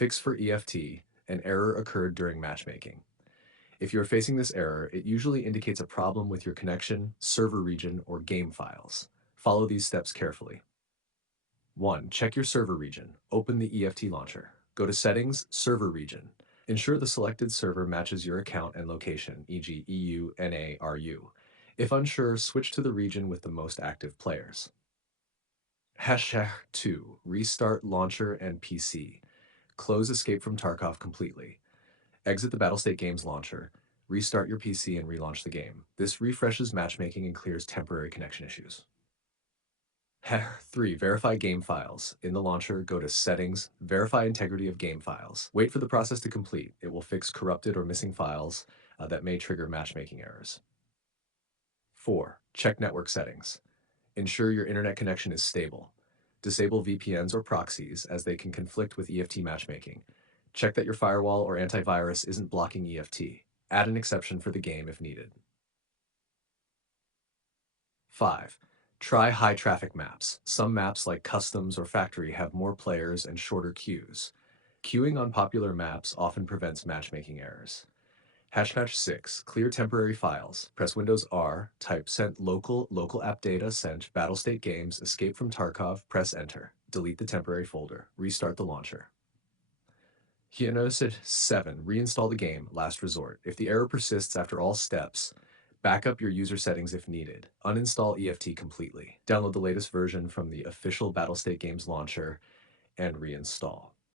Fix for EFT, an error occurred during matchmaking. If you're facing this error, it usually indicates a problem with your connection, server region, or game files. Follow these steps carefully. 1. Check your server region. Open the EFT launcher. Go to Settings, Server Region. Ensure the selected server matches your account and location, e.g. EU, NA, RU. If unsure, switch to the region with the most active players. Hashtag 2. Restart launcher and PC. Close Escape from Tarkov completely. Exit the Battlestate Games launcher, restart your PC and relaunch the game. This refreshes matchmaking and clears temporary connection issues. 3. Verify game files. In the launcher, go to Settings, Verify integrity of game files. Wait for the process to complete. It will fix corrupted or missing files that may trigger matchmaking errors. 4. Check network settings. Ensure your internet connection is stable. Disable VPNs or proxies as they can conflict with EFT matchmaking. Check that your firewall or antivirus isn't blocking EFT. Add an exception for the game if needed. 5. Try high traffic maps. Some maps like Customs or Factory have more players and shorter queues. Queuing on popular maps often prevents matchmaking errors. Match 6. Clear temporary files. Press Windows R, type sent local app data sent Battlestate Games, Escape from Tarkov, press Enter. Delete the temporary folder. Restart the launcher. 7. Reinstall the game, last resort. If the error persists after all steps, back up your user settings if needed. Uninstall EFT completely. Download the latest version from the official Battlestate Games launcher and reinstall.